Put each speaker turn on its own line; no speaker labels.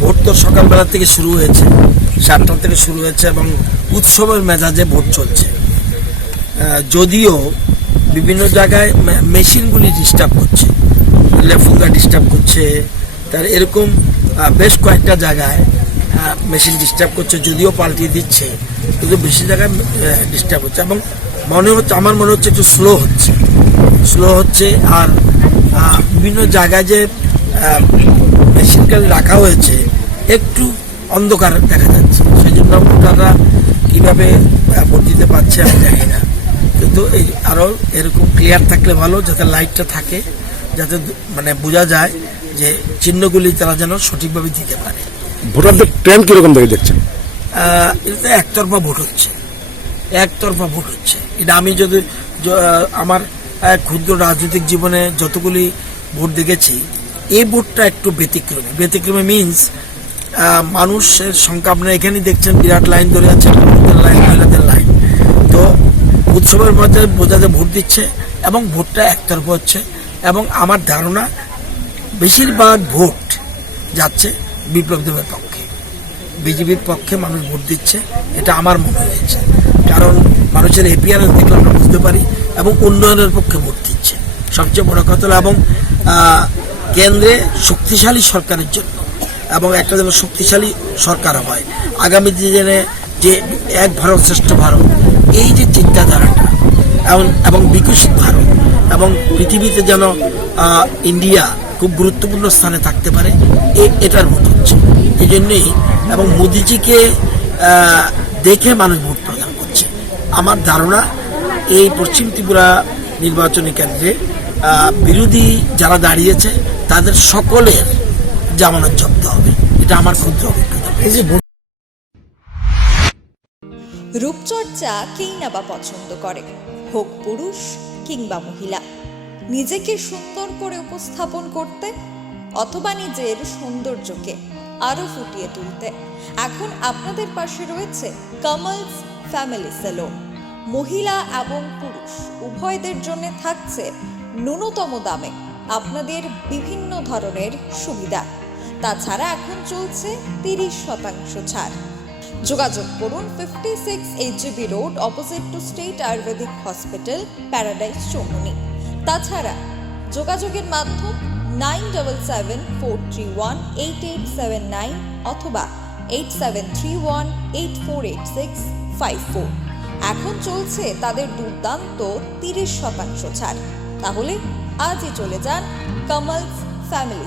Vote তো সকালবেলা থেকে শুরু হয়েছে, সাতটা থেকে শুরু হয়েছে এবং উৎসবের মেজাজে ভোট চলছে। যদিও বিভিন্ন জায়গায় মেশিনগুলি ডিস্টার্ব করছে লেফুঙ্গা ডিস্টার্ব করছে, তার এরকম বেশ কয়েকটা জায়গায় মেশিন ডিস্টার্ব করছে, যদিও পাল্টিয়ে দিচ্ছে, কিন্তু বেশি জায়গায় ডিস্টার্ব হচ্ছে এবং মনে হচ্ছে, আমার মনে হচ্ছে একটু স্লো হচ্ছে। স্লো হচ্ছে আর বিভিন্ন জায়গায় যে মেশিনটা রাখা হয়েছে একটু অন্ধকার দেখা যাচ্ছে। সেই জন্য ভোটাররা কীভাবে ভোট দিতে পারছে আমি জানি না। কিন্তু এই আরও এরকম ক্লিয়ার থাকলে ভালো যাতে লাইটটা থাকে যাতে মানে বোঝা যায় যে চিহ্নগুলি তারা যেন সঠিকভাবে দিতে পারে।
ভোটারদের ট্রেন কীরকম দেখে দেখছেন?
এটা একতরফা ভোট হচ্ছে। একতরফা ভোট হচ্ছে। এটা আমি যদি আমার ক্ষুদ্র রাজনৈতিক জীবনে যতগুলি ভোট দেখেছি এই ভোটটা একটু ব্যতিক্রমী। ব্যতিক্রমী মিনস মানুষের সংখ্যা আপনারা এখানেই দেখছেন, বিরাট লাইন ধরে আছে লাইন, মহিলাদের লাইন। তো উৎসবের মধ্যে বোঝাতে ভোট দিচ্ছে এবং ভোটটা একতরফ হচ্ছে এবং আমার ধারণা বেশিরভাগ ভোট যাচ্ছে বিপ্লব দেবের পক্ষে। বিজেপির পক্ষে মানুষ ভোট দিচ্ছে, এটা আমার মনে হয়েছে। কারণ মানুষের এপিয়ারেন্স দেখলে আমরা বুঝতে পারি এবং উন্নয়নের পক্ষে ভোট দিচ্ছে। সবচেয়ে বড় কথা এবং কেন্দ্রে শক্তিশালী সরকারের জন্য এবং একটা যেন শক্তিশালী সরকার হয়। আগামী দিনে যে এক ভারত শ্রেষ্ঠ ভারত, এই যে চিন্তাধারাটা এবং এবং বিকশিত ভারত এবং পৃথিবীতে যেন ইন্ডিয়া খুব গুরুত্বপূর্ণ স্থানে থাকতে পারে এটার ভোট হচ্ছে। এই জন্যই এবং মোদিজিকে দেখে মানুষ ভোট প্রদান করছে। আমার ধারণা, এই পশ্চিম ত্রিপুরা নির্বাচনী কেন্দ্রে বিরোধী যারা দাঁড়িয়েছে তাদের সকলের জামানত জব্দ হবে। এটা আমার ক্ষুদ্র অভিজ্ঞতা।
রূপচর্চা কেই না বা পছন্দ করে? হোক পুরুষ কিংবা মহিলা। নিজেকে সুন্দর করে উপস্থাপন করতে অথবা নিজের সৌন্দর্যকে আরও ফুটিয়ে তুলতে। এখন আপনাদের পাশে রয়েছে কামালস ফ্যামিলি সেলুন। মহিলা এবং পুরুষ উভয়দের জন্য থাকছে ন্যূনতম দামে আপনাদের বিভিন্ন ধরনের সুবিধা। তাছাড়া এখন চলছে তিরিশ শতাংশ ছাড়। যোগাযোগ করুন fifty six HGB road opposite to state ayurvedic hospital paradise Choumoni তাছাড়া যোগাযোগের মাধ্যম nine double seven four three one eight eight seven nine অথবা eight seven three one eight four eight six five four এখন চলছে তাদের দুর্দান্ত তিরিশ শতাংশ ছাড়। তাহলে আজই চলে যান কামালস ফ্যামিলি।